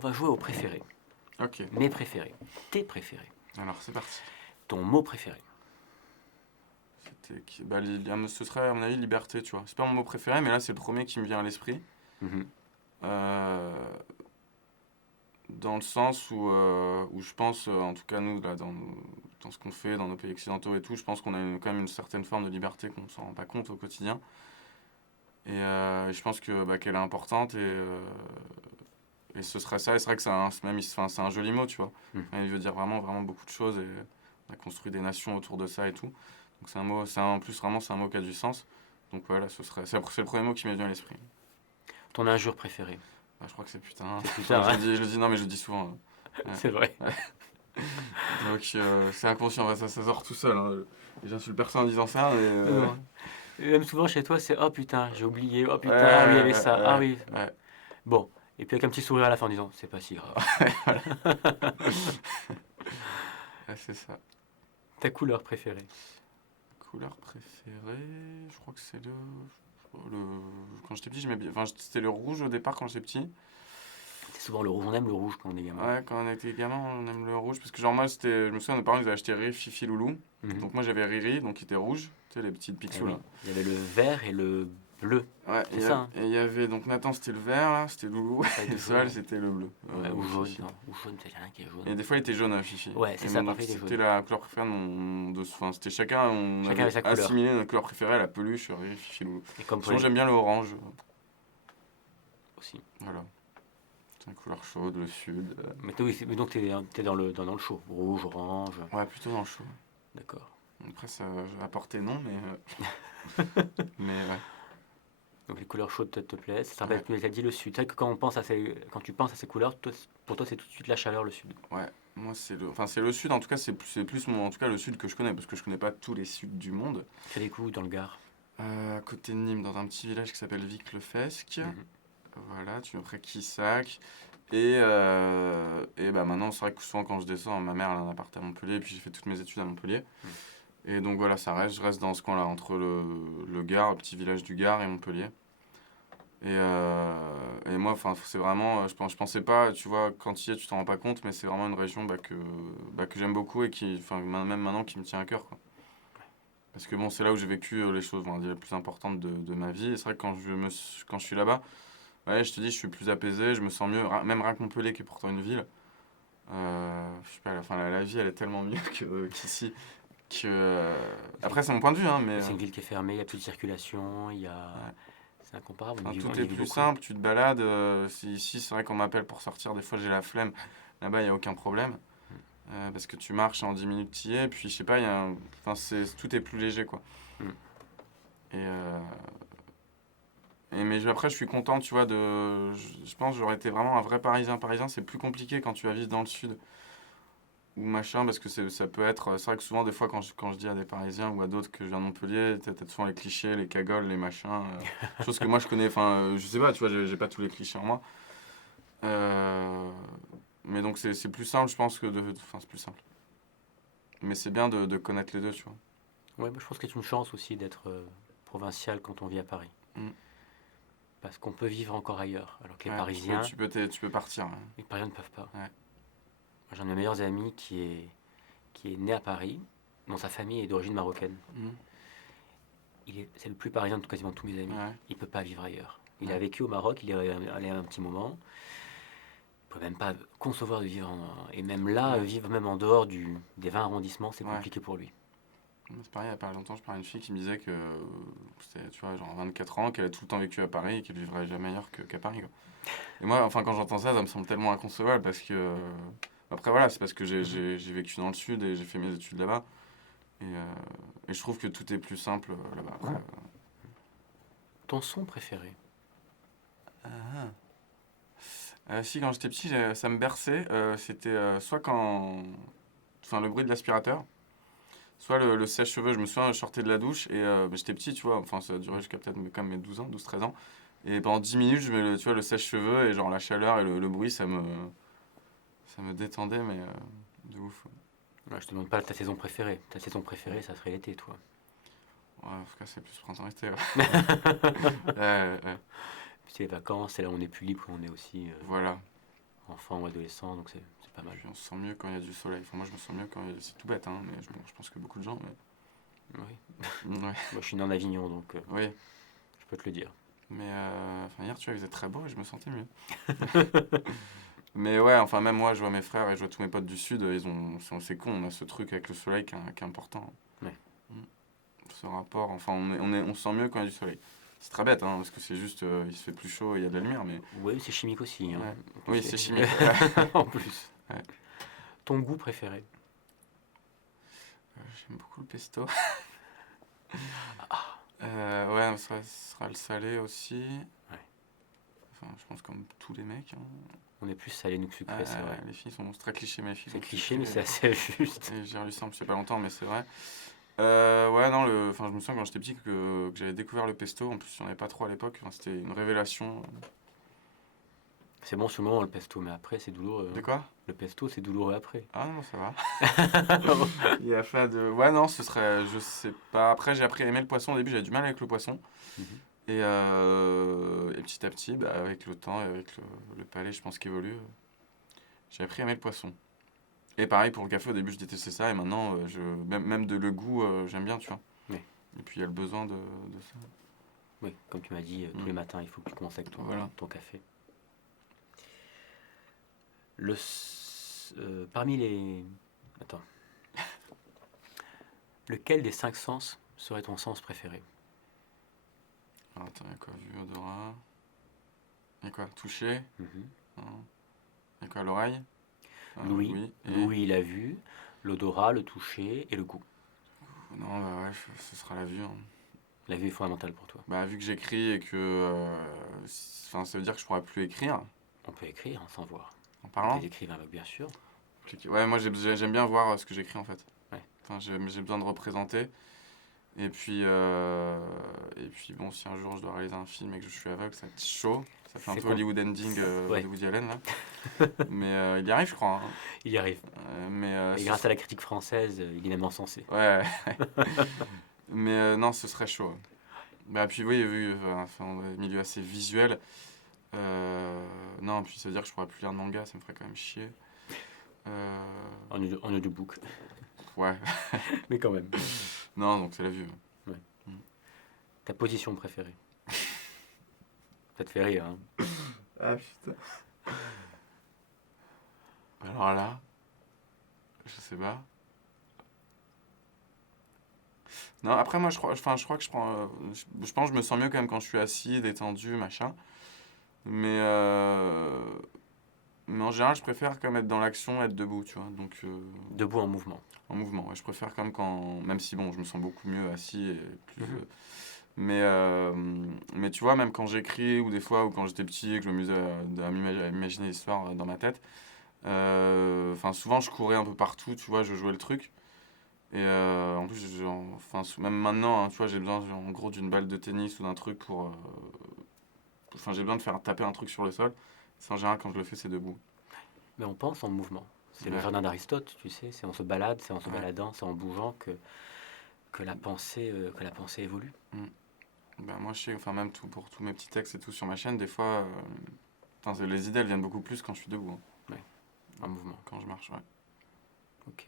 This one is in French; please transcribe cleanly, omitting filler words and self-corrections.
va jouer aux préférés. Ok. Mes préférés. Tes préférés. Alors, c'est parti. Ton mot préféré. Ce serait, à mon avis, liberté, tu vois. C'est pas mon mot préféré, mais là, c'est le premier qui me vient à l'esprit. Mhm. Euh, Dans le sens où je pense, en tout cas nous, là, dans ce qu'on fait, dans nos pays occidentaux et tout, je pense qu'on a quand même une certaine forme de liberté qu'on ne s'en rend pas compte au quotidien. Et je pense qu'elle est importante et ce serait ça. Et c'est vrai que c'est un joli mot, tu vois. Mhm. Il veut dire vraiment, vraiment beaucoup de choses et on a construit des nations autour de ça et tout. Donc c'est un mot, en plus vraiment, c'est un mot qui a du sens. Donc voilà, c'est le premier mot qui m'est venu à l'esprit. Ton injure préférée. Je crois que c'est putain. Putain, je le dis, non, mais je le dis souvent. Ouais. c'est vrai. Ouais. Donc c'est inconscient, ça sort tout seul. Hein. J'insulte personne en disant ça, mais. Non. Et même souvent chez toi, c'est oh putain, j'ai oublié, oh putain, Ouais, ah oui, il y avait ça, ah oui. ouais. Bon, et puis avec un petit sourire à la fin en disant c'est pas si grave. Ouais, c'est ça. Ta couleur préférée. Couleur préférée, je crois que c'est quand j'étais petit, j'aimais bien. Enfin, c'était le rouge au départ quand j'étais petit. C'est souvent le rouge, on aime le rouge quand on est gamin. Ouais, quand on était gamin, on aime le rouge. Parce que, genre, moi, je me souviens, nos parents, ils avaient acheté Riri, Fifi, Loulou. Mhm. Donc, moi, j'avais Riri, donc il était rouge. Tu sais, les petites Eh pixels oui. là. Il y avait le vert et le bleu. Ouais, C'est ça, hein. et il y avait donc Nathan, c'était le vert, là, c'était Loulou. Pas de Et jaune. Sol, c'était le bleu. Ouais, ou jaune, Fifi. non. Ou jaune, c'est rien qui est jaune. Et des fois, il était jaune, Fifi. Ouais, c'est Et ça, donc, parfait, il était c'était jaune. la couleur préférée de mon. Enfin, c'était chacun, on Chacun avait sa couleur. assimilé notre couleur préférée à la peluche, Riri, Fifi, Loulou. Et comme pour Sinon, les j'aime bien le orange. aussi. Voilà. C'est une couleur chaude, le sud. Mais toi, oui, mais donc t'es dans le chaud. Rouge, orange. Ouais, plutôt dans le chaud. D'accord. Après, ça à porter non, mais. Mais ouais. Donc les couleurs chaudes te plaisent. Ça Ouais. rappelle, tu as dit le sud. C'est vrai que quand tu penses à ces couleurs, pour toi c'est tout de suite la chaleur, le sud. Ouais, moi c'est le sud, en tout cas c'est plus en tout cas le sud que je connais, parce que je connais pas tous les suds du monde. Tu as des coups dans le Gard. À côté de Nîmes, dans un petit village qui s'appelle Vic-le-Fesque. Mhm. Voilà, tu me ferais Quissac. Et bah maintenant, c'est vrai que souvent quand je descends, ma mère elle a un appart à Montpellier, et puis j'ai fait toutes mes études à Montpellier. Et donc voilà, je reste dans ce coin-là, entre le Gard, le petit village du Gard et Montpellier. Et moi, enfin, c'est vraiment, je pensais pas, tu vois, quand tu y es, tu t'en rends pas compte, mais c'est vraiment une région que j'aime beaucoup et qui, enfin, même maintenant, qui me tient à cœur, quoi. Parce que bon, c'est là où j'ai vécu les choses, on va dire, les plus importantes de ma vie. Et c'est vrai que quand je suis là-bas, ouais, je te dis, je suis plus apaisé, je me sens mieux, même rien que Montpellier, qui est pourtant une ville. Je sais pas, la vie, elle est tellement mieux qu'ici. Après, c'est mon point de vue, hein, mais C'est une ville qui est fermée, il n'y a plus de circulation, il y a... Ouais. C'est incomparable. enfin, on tout y est vit plus beaucoup. simple, tu te balades. Ici, c'est vrai qu'on m'appelle pour sortir, des fois j'ai la flemme. Là-bas, il n'y a aucun problème. Parce que tu marches en 10 minutes, tu y es, puis je sais pas, enfin, tout est plus léger, quoi. Mm. Mais après, je suis content, tu vois, je pense que j'aurais été vraiment un vrai Parisien. Parisien, c'est plus compliqué quand tu vas vivre dans le sud ou machin, parce que ça peut être. C'est vrai que souvent, des fois, quand je dis à des Parisiens ou à d'autres que je viens de Montpellier, t'as souvent les clichés, les cagoles, les machins. Chose que moi, je connais, enfin, je sais pas, tu vois, j'ai pas tous les clichés en moi. Mais donc, c'est plus simple, je pense, enfin, c'est plus simple. Mais c'est bien de connaître les deux, tu vois. Ouais, je pense que c'est une chance aussi d'être provincial quand on vit à Paris. Mm. Parce qu'on peut vivre encore ailleurs. Alors que les Ouais, Parisiens, tu peux partir. Hein. les Parisiens ne peuvent pas. Ouais. Moi, j'ai un de mes meilleurs amis qui est né à Paris, dont sa famille est d'origine marocaine. C'est le plus parisien de quasiment tous mes amis. Ouais. Il ne peut pas vivre ailleurs. Il Ouais. a vécu au Maroc, il est allé un petit moment. Il ne peut même pas concevoir de vivre et même là, Ouais. vivre même en dehors des 20 arrondissements, c'est Ouais. compliqué pour lui. C'est pareil, il n'y a pas longtemps, je parlais à une fille qui me disait que c'était, tu vois, genre 24 ans, qu'elle a tout le temps vécu à Paris et qu'elle vivrait jamais ailleurs qu'à Paris, quoi. Et moi, enfin, quand j'entends ça, ça me semble tellement inconcevable parce que. Après, voilà, c'est parce que j'ai vécu dans le sud et j'ai fait mes études là-bas. Et je trouve que tout est plus simple là-bas. Après, Ton son préféré? si, quand j'étais petit, ça me berçait. C'était soit quand. Enfin, le bruit de l'aspirateur. Soit le sèche-cheveux, je me souviens, je sortais de la douche et j'étais petit, tu vois, enfin ça a duré jusqu'à peut-être comme mes 12 ans, 12-13 ans. Et pendant 10 minutes, je mets tu vois, le sèche-cheveux et genre la chaleur et le bruit, ça me détendait, mais de ouf. Ouais, je te demande pas ta saison préférée. Ta saison préférée, ça serait l'été, toi. Ouais, en tout cas, c'est plus printemps-été. Ouais. Ouais. Puis c'est les vacances, c'est là où on est plus libre, où on est aussi Voilà. enfant ou adolescent, donc c'est pas mal. Puis on se sent mieux quand il y a du soleil. Enfin, moi, je me sens mieux quand il y a... C'est tout bête, hein, mais je pense que beaucoup de gens, Oui. mais... Ouais, Moi, je suis né en Avignon, donc oui. je peux te le dire. Mais enfin, hier, tu vois, il faisait très beau et je me sentais mieux. Mais ouais, enfin, même moi, je vois mes frères et je vois tous mes potes du Sud, c'est con, on a ce truc avec le soleil qui est important. Ouais. Mm. Ce rapport, enfin, on se sent mieux quand il y a du soleil. C'est très bête, hein, parce que c'est juste, il se fait plus chaud et il y a de la lumière, mais... Oui, c'est chimique aussi. Hein. Ouais. Tu Oui, sais. c'est chimique. Ouais. En plus. Ouais. Ton goût préféré? J'aime beaucoup le pesto. Ouais, ça sera le salé aussi. Ouais. Enfin, je pense comme tous les mecs. Hein. On est plus salé nous que sucré, c'est vrai. Les filles sont très clichés, mais les filles C'est sont cliché, mais sucrées. c'est assez juste. Et j'ai relu ça il y a pas longtemps, mais c'est vrai. Ouais, non, enfin, je me souviens quand j'étais petit que j'avais découvert le pesto. En plus, il n'y en avait pas trop à l'époque. Enfin, c'était une révélation. C'est bon sur le moment le pesto, mais après c'est douloureux. De Hein. quoi? Le pesto, c'est douloureux après. Ah non, ça va. Il y a pas de... Ouais, non, ce serait... Je sais pas. Après, j'ai appris à aimer le poisson. Au début, j'avais du mal avec le poisson. Mhm. Et petit à petit, bah, avec le temps et avec le palais, je pense, qui évolue, j'ai appris à aimer le poisson. Et pareil pour le café, au début, je détestais ça. Et maintenant, même le goût, j'aime bien, tu vois. Oui. Et puis, il y a le besoin de ça. Oui, comme tu m'as dit, tous les matins, il faut que tu commences avec Voilà. ton café. Parmi les... Attends. Lequel des 5 sens serait ton sens préféré? Alors, attends, il y a quoi? Vue, odorat. Il y a quoi? Toucher. Mhm. Non. Il y a quoi? L'oreille. L'ouïe. Oui. L'ouïe, la vue, l'odorat, le toucher et le goût. Non, bah ouais, ce sera la vue. Hein. La vue est fondamentale pour toi. Bah, vu que j'écris et que... Enfin, ça veut dire que je pourrais plus écrire On peut écrire hein, sans voir. en parlant. Des écrivains, bien sûr. Ouais, moi j'aime bien voir ce que j'écris en fait. Ouais. Enfin, j'ai besoin de représenter. Et puis bon, si un jour je dois réaliser un film et que je suis aveugle, ça va être chaud. Ça fait un C'est peu con. Hollywood ending Ouais. de Woody Allen là. Mais il y arrive, je crois. Hein. Il y arrive. Mais Et grâce à la critique française, il est même encensé. ouais. Mais non, ce serait chaud. Bah puis oui, vu enfin, on est un milieu assez visuel. Non, puis ça veut dire que je pourrais plus lire de manga, ça me ferait quand même chier. En audiobook. Ouais. Mais quand même. Non, donc c'est la vue. Ta position préférée? Ça te fait rire, hein? Ah putain. Alors là, je sais pas. Non, après moi je crois que je prends, je pense que je me sens mieux quand même quand je suis assis, détendu, machin. Mais en général, je préfère quand même être dans l'action, être debout, tu vois. Donc Debout en mouvement. en mouvement, ouais, je préfère quand même même si bon, je me sens beaucoup mieux assis et plus. Mhm. Mais tu vois, même quand j'écris ou des fois ou quand j'étais petit et que je m'amusais à m'imaginer l'histoire dans ma tête, enfin souvent je courais un peu partout, tu vois, je jouais le truc. Et en plus, même maintenant, hein, tu vois, j'ai besoin en gros d'une balle de tennis ou d'un truc pour. Enfin, j'ai besoin de faire taper un truc sur le sol. C'est en général quand je le fais, c'est debout. Mais on pense en mouvement. C'est le Ouais. jardin d'Aristote, tu sais. C'est en se balade, c'est en se Ouais. baladant, c'est en bougeant que la pensée évolue. Ben, moi, je sais, enfin, même pour tous mes petits textes et tout sur ma chaîne, des fois, enfin, les idées, elles viennent beaucoup plus quand je suis debout. Hein. En mouvement. Quand je marche, ouais. Ok.